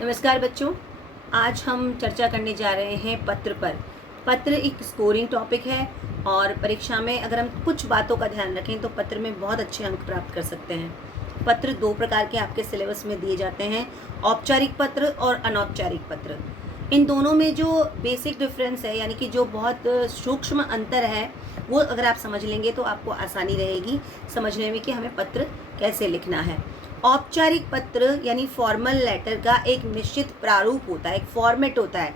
नमस्कार बच्चों, आज हम चर्चा करने जा रहे हैं पत्र पर। पत्र एक स्कोरिंग टॉपिक है और परीक्षा में अगर हम कुछ बातों का ध्यान रखें तो पत्र में बहुत अच्छे अंक प्राप्त कर सकते हैं। पत्र दो प्रकार के आपके सिलेबस में दिए जाते हैं, औपचारिक पत्र और अनौपचारिक पत्र। इन दोनों में जो बेसिक डिफरेंस है, यानी कि जो बहुत सूक्ष्म अंतर है, वो अगर आप समझ लेंगे तो आपको आसानी रहेगी समझने में कि हमें पत्र कैसे लिखना है। औपचारिक पत्र यानी फॉर्मल लेटर का एक निश्चित प्रारूप होता है, एक फॉर्मेट होता है,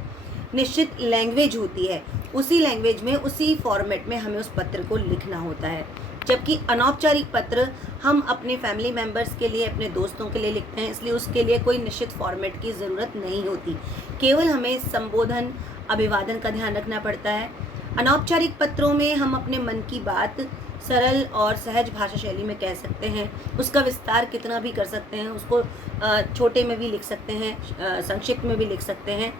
निश्चित लैंग्वेज होती है। उसी लैंग्वेज में, उसी फॉर्मेट में हमें उस पत्र को लिखना होता है। जबकि अनौपचारिक पत्र हम अपने फैमिली मेम्बर्स के लिए, अपने दोस्तों के लिए लिखते हैं, इसलिए उसके लिए कोई निश्चित फॉर्मेट की ज़रूरत नहीं होती। केवल हमें संबोधन, अभिवादन का ध्यान रखना पड़ता है। अनौपचारिक पत्रों में हम अपने मन की बात सरल और सहज भाषा शैली में कह सकते हैं, उसका विस्तार कितना भी कर सकते हैं, उसको छोटे में भी लिख सकते हैं, संक्षिप्त में भी लिख सकते हैं।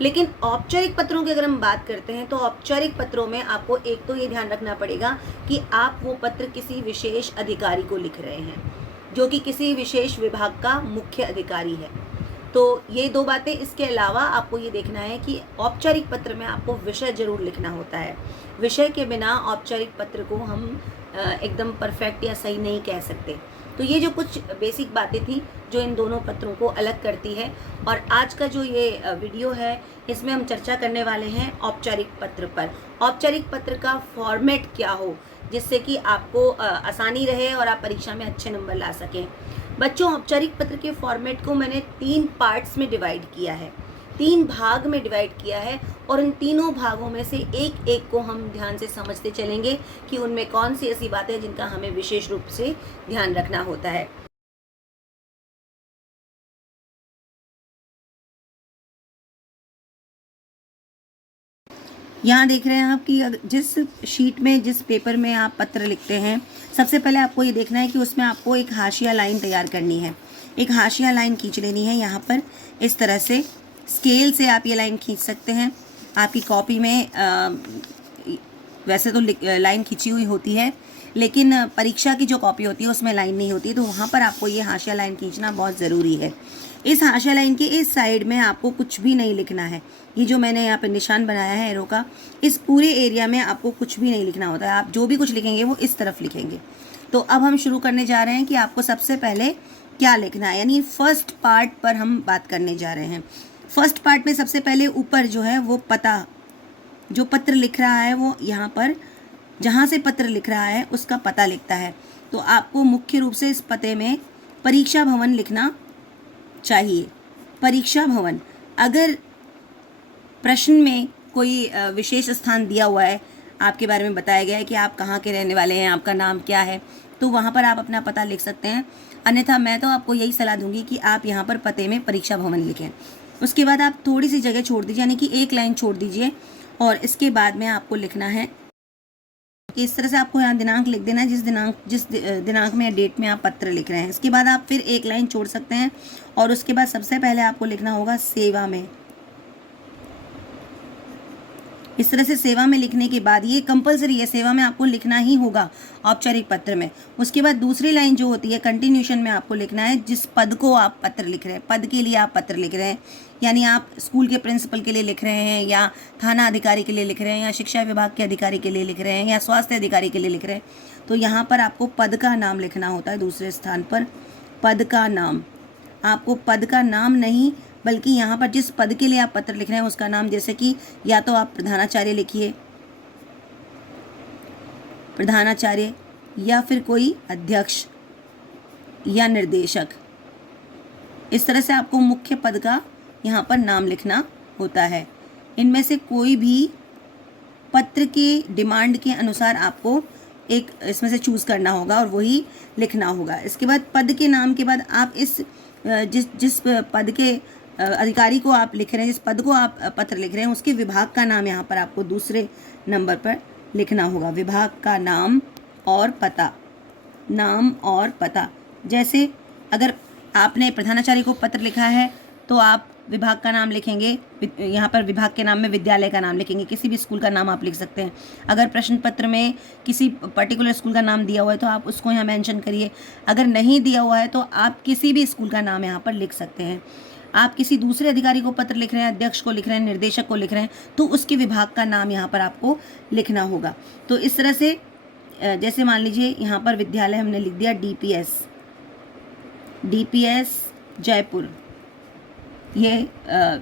लेकिन औपचारिक पत्रों की अगर हम बात करते हैं तो औपचारिक पत्रों में आपको एक तो ये ध्यान रखना पड़ेगा कि आप वो पत्र किसी विशेष अधिकारी को लिख रहे हैं, जो कि किसी विशेष विभाग का मुख्य अधिकारी है। तो ये दो बातें। इसके अलावा आपको ये देखना है कि औपचारिक पत्र में आपको विषय जरूर लिखना होता है। विषय के बिना औपचारिक पत्र को हम एकदम परफेक्ट या सही नहीं कह सकते। तो ये जो कुछ बेसिक बातें थी जो इन दोनों पत्रों को अलग करती है, और आज का जो ये वीडियो है इसमें हम चर्चा करने वाले हैं औपचारिक पत्र पर। औपचारिक पत्र का फॉर्मेट क्या हो जिससे कि आपको आसानी रहे और आप परीक्षा में अच्छे नंबर ला सकें। बच्चों, औपचारिक पत्र के फॉर्मेट को मैंने 3 पार्ट्स में डिवाइड किया है, 3 भाग में डिवाइड किया है, और इन तीनों भागों में से एक एक को हम ध्यान से समझते चलेंगे कि उनमें कौन सी ऐसी बातें हैं जिनका हमें विशेष रूप से ध्यान रखना होता है। यहाँ देख रहे हैं आप कि जिस शीट में, जिस पेपर में आप पत्र लिखते हैं, सबसे पहले आपको ये देखना है कि उसमें आपको एक हाशिया लाइन तैयार करनी है। एक हाशिया लाइन खींच लेनी है यहाँ पर, इस तरह से स्केल से आप ये लाइन खींच सकते हैं। आपकी कॉपी में वैसे तो लाइन खींची हुई होती है, लेकिन परीक्षा की जो कॉपी होती है उसमें लाइन नहीं होती, तो वहाँ पर आपको ये हाशिया लाइन खींचना बहुत ज़रूरी है। इस हाशिया लाइन के इस साइड में आपको कुछ भी नहीं लिखना है। ये जो मैंने यहाँ पे निशान बनाया है एरो का, इस पूरे एरिया में आपको कुछ भी नहीं लिखना होता है। आप जो भी कुछ लिखेंगे वो इस तरफ लिखेंगे। तो अब हम शुरू करने जा रहे हैं कि आपको सबसे पहले क्या लिखना है, यानी फर्स्ट पार्ट पर हम बात करने जा रहे हैं। फर्स्ट पार्ट में सबसे पहले ऊपर जो है वो पता, जो पत्र लिख रहा है वो यहाँ पर जहाँ से पत्र लिख रहा है उसका पता लिखता है। तो आपको मुख्य रूप से इस पते में परीक्षा भवन लिखना चाहिए। परीक्षा भवन, अगर प्रश्न में कोई विशेष स्थान दिया हुआ है, आपके बारे में बताया गया है कि आप कहाँ के रहने वाले हैं, आपका नाम क्या है, तो वहाँ पर आप अपना पता लिख सकते हैं। अन्यथा मैं तो आपको यही सलाह दूंगी कि आप यहाँ पर पते में परीक्षा भवन लिखें। उसके बाद आप थोड़ी सी जगह छोड़ दीजिए, यानी कि एक लाइन छोड़ दीजिए, और इसके बाद में आपको लिखना है कि इस तरह से आपको यहाँ दिनांक लिख देना है, जिस दिनांक में या डेट में आप पत्र लिख रहे हैं। इसके बाद आप फिर एक लाइन छोड़ सकते हैं, और उसके बाद सबसे पहले आपको लिखना होगा सेवा में। इस तरह से सेवा में लिखने के बाद, ये कंपलसरी है, सेवा में आपको लिखना ही होगा औपचारिक पत्र में। उसके बाद दूसरी लाइन जो होती है कंटिन्यूशन में आपको लिखना है जिस पद को आप पत्र लिख रहे हैं, पद के लिए आप पत्र लिख रहे हैं, यानी आप स्कूल के प्रिंसिपल के लिए लिख रहे हैं, या थाना अधिकारी के लिए लिख रहे हैं, या शिक्षा विभाग के अधिकारी के लिए लिख रहे हैं, या स्वास्थ्य अधिकारी के लिए लिख रहे हैं, तो यहाँ पर आपको पद का नाम लिखना होता है। दूसरे स्थान पर पद का नाम, आपको पद का नाम नहीं बल्कि यहाँ पर जिस पद के लिए आप पत्र लिख रहे हैं उसका नाम, जैसे कि या तो आप प्रधानाचार्य लिखिए, प्रधानाचार्य, या फिर कोई अध्यक्ष या निर्देशक। इस तरह से आपको मुख्य पद का यहाँ पर नाम लिखना होता है। इनमें से कोई भी पत्र के डिमांड के अनुसार आपको एक इसमें से चूज़ करना होगा और वही लिखना होगा। इसके बाद पद के नाम के बाद आप इस जिस पद के अधिकारी को आप लिख रहे हैं, जिस पद को आप पत्र लिख रहे हैं, उसके विभाग का नाम यहाँ पर आपको दूसरे नंबर पर लिखना होगा। विभाग का नाम और पता, नाम और पता। जैसे अगर आपने प्रधानाचार्य को पत्र लिखा है तो आप विभाग का नाम लिखेंगे, यहाँ पर विभाग के नाम में विद्यालय का नाम लिखेंगे, किसी भी स्कूल का नाम आप लिख सकते हैं। अगर प्रश्न पत्र में किसी पर्टिकुलर स्कूल का नाम दिया हुआ है तो आप उसको यहाँ मेंशन करिए। अगर नहीं दिया हुआ है तो आप किसी भी स्कूल का नाम यहाँ पर लिख सकते हैं। आप किसी दूसरे अधिकारी को पत्र लिख रहे हैं, अध्यक्ष को लिख रहे हैं, निर्देशक को लिख रहे हैं, तो उसके विभाग का नाम यहाँ पर आपको लिखना होगा। तो इस तरह से जैसे मान लीजिए यहाँ पर विद्यालय हमने लिख दिया डीपीएस जयपुर, ये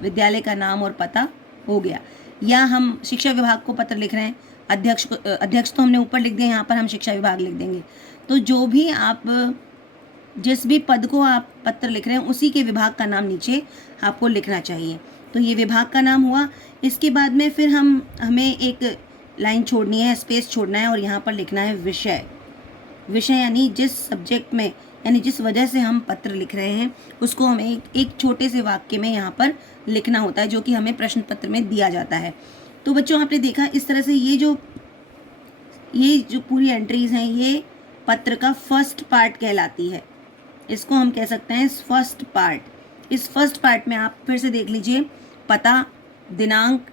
विद्यालय का नाम और पता हो गया। या हम शिक्षा विभाग को पत्र लिख रहे हैं, अध्यक्ष तो हमने ऊपर लिख दिया, यहाँ पर हम शिक्षा विभाग लिख देंगे। तो जो भी आप जिस भी पद को आप पत्र लिख रहे हैं उसी के विभाग का नाम नीचे आपको लिखना चाहिए। तो ये विभाग का नाम हुआ। इसके बाद में फिर हमें एक लाइन छोड़नी है, स्पेस छोड़ना है और यहाँ पर लिखना है विषय। विषय यानी जिस सब्जेक्ट में, यानी जिस वजह से हम पत्र लिख रहे हैं उसको हमें एक छोटे से वाक्य में यहाँ पर लिखना होता है, जो कि हमें प्रश्न पत्र में दिया जाता है। तो बच्चों आपने देखा इस तरह से ये जो पूरी एंट्रीज हैं ये पत्र का फर्स्ट पार्ट कहलाती है। इसको हम कह सकते हैं फर्स्ट पार्ट। इस फर्स्ट पार्ट में आप फिर से देख लीजिए, पता, दिनांक,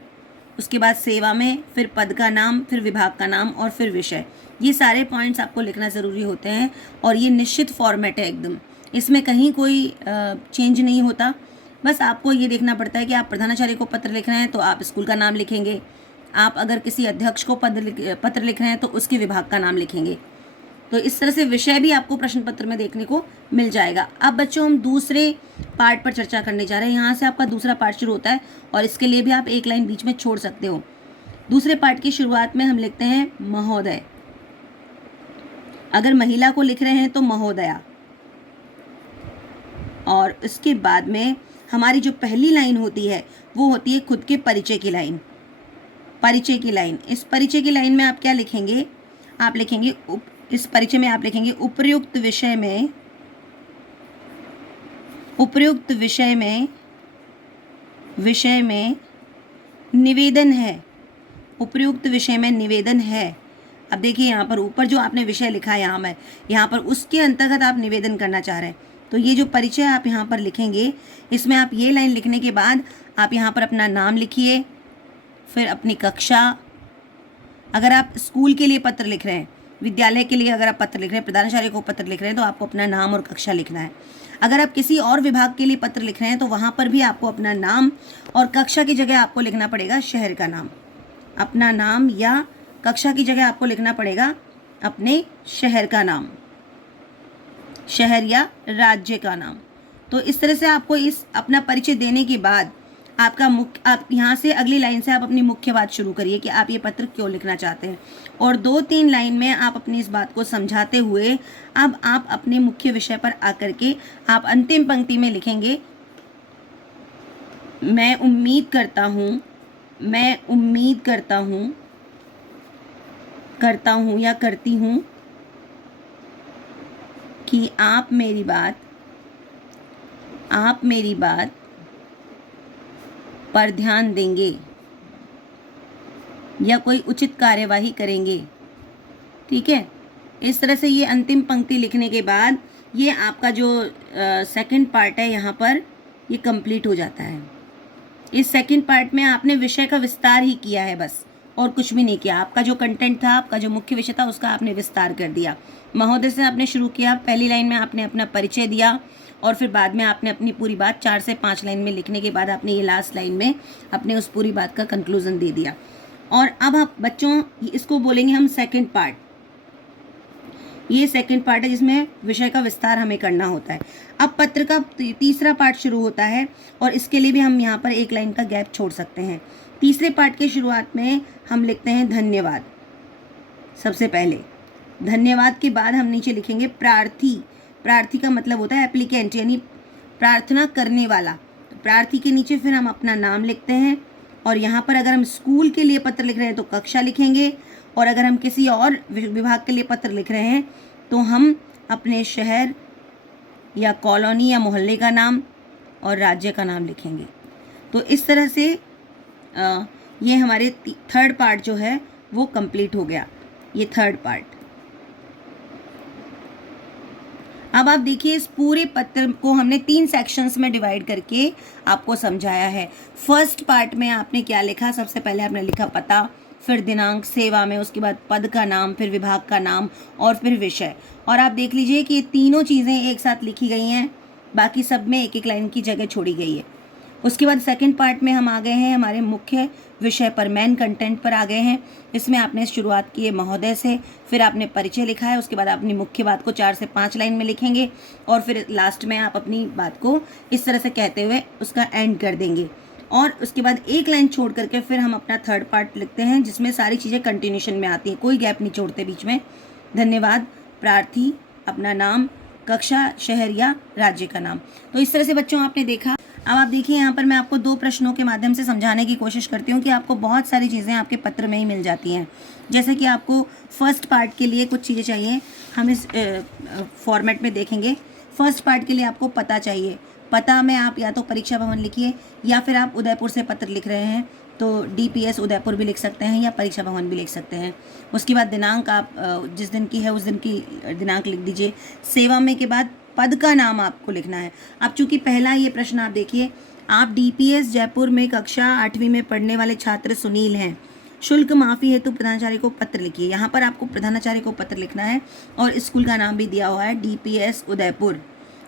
उसके बाद सेवा में, फिर पद का नाम, फिर विभाग का नाम और फिर विषय। ये सारे पॉइंट्स आपको लिखना ज़रूरी होते हैं और ये निश्चित फॉर्मेट है एकदम, इसमें कहीं कोई चेंज नहीं होता। बस आपको ये देखना पड़ता है कि आप प्रधानाचार्य को पत्र लिख रहे हैं तो आप स्कूल का नाम लिखेंगे, आप अगर किसी अध्यक्ष को पत्र लिख रहे हैं तो उसके विभाग का नाम लिखेंगे। तो इस तरह से विषय भी आपको प्रश्न पत्र में देखने को मिल जाएगा। अब बच्चों हम दूसरे पार्ट पर चर्चा करने जा रहे हैं। यहाँ से आपका दूसरा पार्ट शुरू होता है और इसके लिए भी आप एक लाइन बीच में छोड़ सकते हो। दूसरे पार्ट की शुरुआत में हम लिखते हैं महोदय। अगर महिला को लिख रहे हैं तो महोदया। और इसके बाद में हमारी जो पहली लाइन होती है वो होती है खुद के परिचय की लाइन। परिचय की लाइन, इस परिचय की लाइन में आप क्या लिखेंगे? आप लिखेंगे इस परिचय में आप लिखेंगे उपर्युक्त विषय में निवेदन है। उपर्युक्त विषय में निवेदन है। अब देखिए यहाँ पर ऊपर जो आपने विषय लिखा है यहाँ पर उसके अंतर्गत आप निवेदन करना चाह रहे हैं। तो ये जो परिचय आप यहाँ पर लिखेंगे, इसमें आप ये लाइन लिखने के बाद आप यहाँ पर अपना नाम लिखिए, फिर अपनी कक्षा। अगर आप स्कूल के लिए पत्र लिख रहे हैं, विद्यालय के लिए अगर आप पत्र लिख रहे हैं, प्रधानाचार्य को पत्र लिख रहे हैं तो आपको अपना नाम और कक्षा लिखना है। अगर आप किसी और विभाग के लिए पत्र लिख रहे हैं तो वहाँ पर भी आपको अपना नाम और कक्षा की जगह आपको लिखना पड़ेगा शहर का नाम। अपना नाम या कक्षा की जगह आपको लिखना पड़ेगा अपने शहर का नाम, शहर या राज्य का नाम। तो इस तरह से आपको इस अपना परिचय देने के बाद आप यहाँ से अगली लाइन से आप अपनी मुख्य बात शुरू करिए कि आप ये पत्र क्यों लिखना चाहते हैं। और 2-3 लाइन में आप अपनी इस बात को समझाते हुए अब आप अपने मुख्य विषय पर आकर के आप अंतिम पंक्ति में लिखेंगे, मैं उम्मीद करता हूँ या करती हूँ कि आप मेरी बात पर ध्यान देंगे या कोई उचित कार्यवाही करेंगे। ठीक है, इस तरह से ये अंतिम पंक्ति लिखने के बाद ये आपका जो सेकंड पार्ट है यहाँ पर ये कंप्लीट हो जाता है। इस सेकंड पार्ट में आपने विषय का विस्तार ही किया है बस, और कुछ भी नहीं किया। आपका जो कंटेंट था, आपका जो मुख्य विषय था, उसका आपने विस्तार कर दिया। महोदय से आपने शुरू किया, पहली लाइन में आपने अपना परिचय दिया और फिर बाद में आपने अपनी पूरी बात 4 से 5 लाइन में लिखने के बाद आपने ये लास्ट लाइन में अपने उस पूरी बात का कंक्लूजन दे दिया। और अब आप बच्चों इसको बोलेंगे हम सेकंड पार्ट। ये सेकंड पार्ट है जिसमें विषय का विस्तार हमें करना होता है। अब पत्र का तीसरा पार्ट शुरू होता है और इसके लिए भी हम यहाँ पर एक लाइन का गैप छोड़ सकते हैं। तीसरे पार्ट के शुरुआत में हम लिखते हैं धन्यवाद। सबसे पहले धन्यवाद के बाद हम नीचे लिखेंगे प्रार्थी। प्रार्थी का मतलब होता है एप्लीकेंट, यानी प्रार्थना करने वाला। तो प्रार्थी के नीचे फिर हम अपना नाम लिखते हैं और यहाँ पर अगर हम स्कूल के लिए पत्र लिख रहे हैं तो कक्षा लिखेंगे, और अगर हम किसी और विभाग के लिए पत्र लिख रहे हैं तो हम अपने शहर या कॉलोनी या मोहल्ले का नाम और राज्य का नाम लिखेंगे। तो इस तरह से ये हमारे थर्ड पार्ट जो है वो कंप्लीट हो गया, ये थर्ड पार्ट। अब आप देखिए इस पूरे पत्र को हमने 3 सेक्शंस में डिवाइड करके आपको समझाया है। फर्स्ट पार्ट में आपने क्या लिखा? सबसे पहले आपने लिखा पता, फिर दिनांक, सेवा में, उसके बाद पद का नाम, फिर विभाग का नाम और फिर विषय। और आप देख लीजिए कि ये तीनों चीज़ें एक साथ लिखी गई हैं। बाकी सब में एक एक लाइन की जगह छोड़ी गई है। उसके बाद सेकंड पार्ट में हम आ गए हैं हमारे मुख्य विषय पर, मेन कंटेंट पर आ गए हैं। इसमें आपने शुरुआत की है महोदय से, फिर आपने परिचय लिखा है, उसके बाद अपनी मुख्य बात को 4 से 5 लाइन में लिखेंगे और फिर लास्ट में आप अपनी बात को इस तरह से कहते हुए उसका एंड कर देंगे। और उसके बाद एक लाइन छोड़ करके फिर हम अपना थर्ड पार्ट लिखते हैं जिसमें सारी चीज़ें कंटिन्यूशन में आती हैं, कोई गैप नहीं छोड़ते बीच में। धन्यवाद, प्रार्थी, अपना नाम, कक्षा, शहर या राज्य का नाम। तो इस तरह से बच्चों आपने देखा। अब आप देखिए यहाँ पर मैं आपको 2 प्रश्नों के माध्यम से समझाने की कोशिश करती हूँ कि आपको बहुत सारी चीज़ें आपके पत्र में ही मिल जाती हैं। जैसे कि आपको फर्स्ट पार्ट के लिए कुछ चीज़ें चाहिए, हम इस फॉर्मेट में देखेंगे। फर्स्ट पार्ट के लिए आपको पता चाहिए। पता में आप या तो परीक्षा भवन लिखिए या फिर आप उदयपुर से पत्र लिख रहे हैं तो DPS उदयपुर भी लिख सकते हैं या परीक्षा भवन भी लिख सकते हैं। उसके बाद दिनांक आप जिस दिन की है उस दिन की दिनांक लिख दीजिए। सेवा में के बाद पद का नाम आपको लिखना है। अब चूंकि पहला ये प्रश्न आप देखिए, आप DPS जयपुर में कक्षा 8वीं में पढ़ने वाले छात्र सुनील हैं। शुल्क माफ़ी हेतु प्रधानाचार्य को पत्र लिखिए। यहाँ पर आपको प्रधानाचार्य को पत्र लिखना है और स्कूल का नाम भी दिया हुआ है DPS उदयपुर।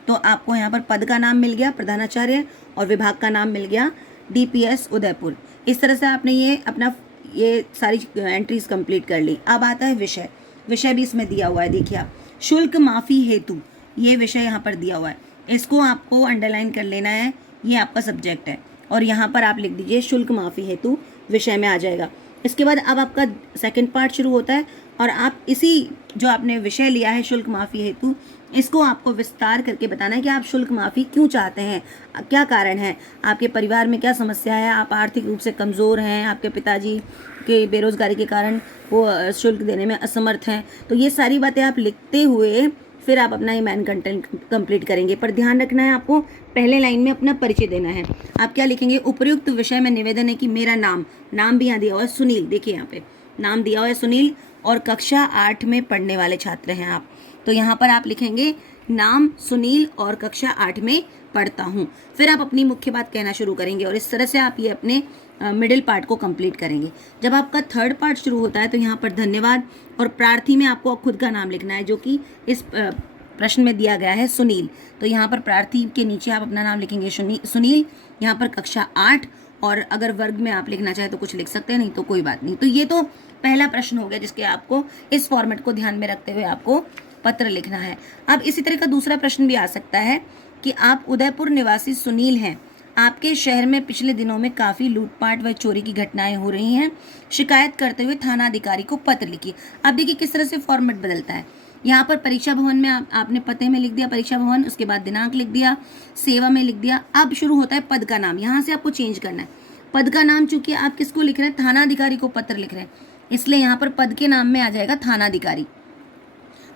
तो आपको यहाँ पर पद का नाम मिल गया प्रधानाचार्य और विभाग का नाम मिल गया DPS उदयपुर। इस तरह से आपने ये सारी एंट्रीज कंप्लीट कर ली। अब आता है विषय। विषय भी इसमें दिया हुआ है, देखिए आप, शुल्क माफ़ी हेतु, ये विषय यहाँ पर दिया हुआ है, इसको आपको अंडरलाइन कर लेना है, ये आपका सब्जेक्ट है और यहाँ पर आप लिख दीजिए शुल्क माफ़ी हेतु, विषय में आ जाएगा। इसके बाद अब आपका सेकंड पार्ट शुरू होता है और आप इसी जो आपने विषय लिया है शुल्क माफ़ी हेतु, इसको आपको विस्तार करके बताना है कि आप शुल्क माफ़ी क्यों चाहते हैं, क्या कारण है, आपके परिवार में क्या समस्या है, आप आर्थिक रूप से कमज़ोर हैं, आपके पिताजी के बेरोज़गारी के कारण वो शुल्क देने में असमर्थ हैं। तो ये सारी बातें आप लिखते हुए फिर आप अपना ये मेन कंटेंट कंप्लीट करेंगे। पर ध्यान रखना है आपको, पहले लाइन में अपना परिचय देना है। आप क्या लिखेंगे, उपयुक्त विषय में निवेदन है कि मेरा नाम भी यहाँ दिया हुआ है सुनील, देखिए यहाँ पे नाम दिया हुआ है सुनील और कक्षा 8 में पढ़ने वाले छात्र हैं आप। तो यहाँ पर आप लिखेंगे नाम सुनील और कक्षा 8 में पढ़ता हूँ। फिर आप अपनी मुख्य बात कहना शुरू करेंगे और इस तरह से आप ये अपने मिडिल पार्ट को कंप्लीट करेंगे। जब आपका थर्ड पार्ट शुरू होता है तो यहाँ पर धन्यवाद और प्रार्थी में आपको खुद का नाम लिखना है जो कि इस प्रश्न में दिया गया है सुनील। तो यहाँ पर प्रार्थी के नीचे आप अपना नाम लिखेंगे सुनील, यहाँ पर कक्षा 8 और अगर वर्ग में आप लिखना चाहें तो कुछ लिख सकते हैं, नहीं तो कोई बात नहीं। तो ये तो पहला प्रश्न हो गया जिसके आपको इस फॉर्मेट को ध्यान में रखते हुए आपको पत्र लिखना है। अब इसी तरह का दूसरा प्रश्न भी आ सकता है कि आप उदयपुर निवासी सुनील हैं, आपके शहर में पिछले दिनों में काफ़ी लूटपाट व चोरी की घटनाएं हो रही हैं, शिकायत करते हुए थाना अधिकारी को पत्र लिखिए। अब देखिए किस तरह से फॉर्मेट बदलता है। यहाँ पर परीक्षा भवन में आपने पते में लिख दिया परीक्षा भवन, उसके बाद दिनांक लिख दिया, सेवा में लिख दिया। अब शुरू होता है पद का नाम, यहाँ से आपको चेंज करना है। पद का नाम चूंकि आप किसको लिख रहे हैं, थाना अधिकारी को पत्र लिख रहे हैं, इसलिए यहाँ पर पद के नाम में आ जाएगा थाना अधिकारी।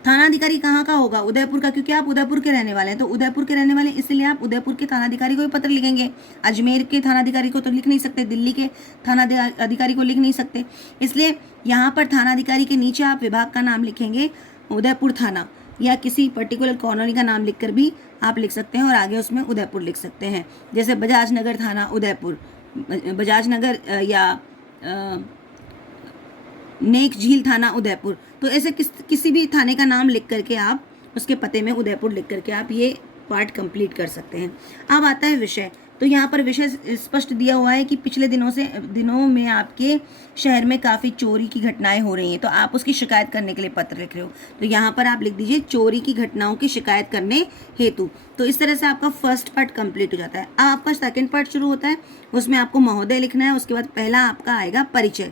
थाना अधिकारी कहाँ का होगा, उदयपुर का, क्योंकि आप उदयपुर के रहने वाले हैं। तो उदयपुर के रहने वाले इसलिए आप उदयपुर के थाना अधिकारी को ही पत्र लिखेंगे। अजमेर के थाना अधिकारी को तो लिख नहीं सकते, दिल्ली के थाना अधिकारी को लिख नहीं सकते, इसलिए यहाँ पर थाना अधिकारी के नीचे आप विभाग का नाम लिखेंगे उदयपुर थाना, या किसी पर्टिकुलर कॉलोनी का नाम लिखकर भी आप लिख सकते हैं और आगे उसमें उदयपुर लिख सकते हैं। जैसे बजाज नगर थाना उदयपुर, बजाज नगर या नेक झील थाना उदयपुर। तो ऐसे किसी भी थाने का नाम लिख करके आप उसके पते में उदयपुर लिख करके आप ये पार्ट कंप्लीट कर सकते हैं। अब आता है विषय। तो यहाँ पर विषय स्पष्ट दिया हुआ है कि पिछले दिनों में आपके शहर में काफ़ी चोरी की घटनाएं हो रही हैं, तो आप उसकी शिकायत करने के लिए पत्र लिख रहे हो। तो यहाँ पर आप लिख दीजिए चोरी की घटनाओं की शिकायत करने हेतु। तो इस तरह से आपका फर्स्ट पार्ट कंप्लीट हो जाता है। अब आपका सेकंड पार्ट शुरू होता है, उसमें आपको महोदय लिखना है, उसके बाद पहला आपका आएगा परिचय।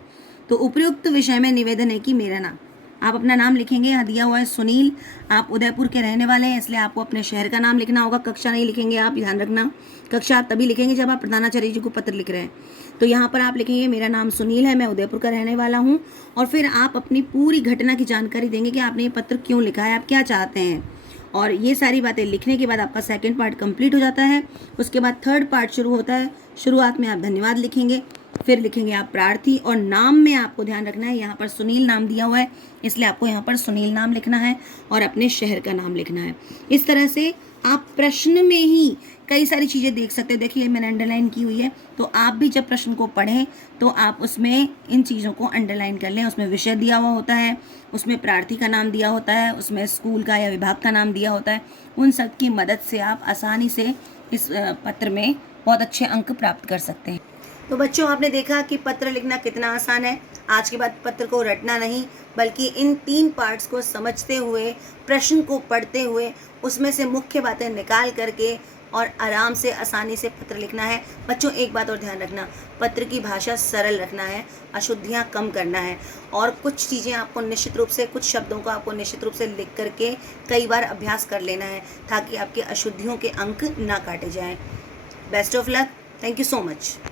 तो उपयुक्त विषय में निवेदन है कि मेरा नाम, आप अपना नाम लिखेंगे, यहाँ दिया हुआ है सुनील, आप उदयपुर के रहने वाले हैं, इसलिए आपको अपने शहर का नाम लिखना होगा। कक्षा नहीं लिखेंगे आप, ध्यान रखना, कक्षा आप तभी लिखेंगे जब आप प्रधानाचार्य जी को पत्र लिख रहे हैं। तो यहाँ पर आप लिखेंगे मेरा नाम सुनील है, मैं उदयपुर का रहने वाला हूँ, और फिर आप अपनी पूरी घटना की जानकारी देंगे कि आपने ये पत्र क्यों लिखा है, आप क्या चाहते हैं। और ये सारी बातें लिखने के बाद आपका सेकंड पार्ट कंप्लीट हो जाता है। उसके बाद थर्ड पार्ट शुरू होता है। शुरुआत में आप धन्यवाद लिखेंगे, फिर लिखेंगे आप प्रार्थी, और नाम में आपको ध्यान रखना है, यहाँ पर सुनील नाम दिया हुआ है इसलिए आपको यहाँ पर सुनील नाम लिखना है और अपने शहर का नाम लिखना है। इस तरह से आप प्रश्न में ही कई सारी चीज़ें देख सकते हैं। देखिए मैंने अंडरलाइन की हुई है, तो आप भी जब प्रश्न को पढ़ें तो आप उसमें इन चीज़ों को अंडरलाइन कर लें। उसमें विषय दिया हुआ होता है, उसमें प्रार्थी का नाम दिया होता है, उसमें स्कूल का या विभाग का नाम दिया होता है। उन सब की मदद से आप आसानी से इस पत्र में बहुत अच्छे अंक प्राप्त कर सकते हैं। तो बच्चों, आपने देखा कि पत्र लिखना कितना आसान है। आज के बाद पत्र को रटना नहीं, बल्कि इन 3 पार्ट्स को समझते हुए, प्रश्न को पढ़ते हुए, उसमें से मुख्य बातें निकाल करके और आराम से आसानी से पत्र लिखना है। बच्चों, एक बात और ध्यान रखना, पत्र की भाषा सरल रखना है, अशुद्धियाँ कम करना है और कुछ चीज़ें आपको निश्चित रूप से, कुछ शब्दों को आपको निश्चित रूप से लिख करके कई बार अभ्यास कर लेना है, ताकि आपके अशुद्धियों के अंक ना काटे जाएँ। Best of luck. Thank you so much.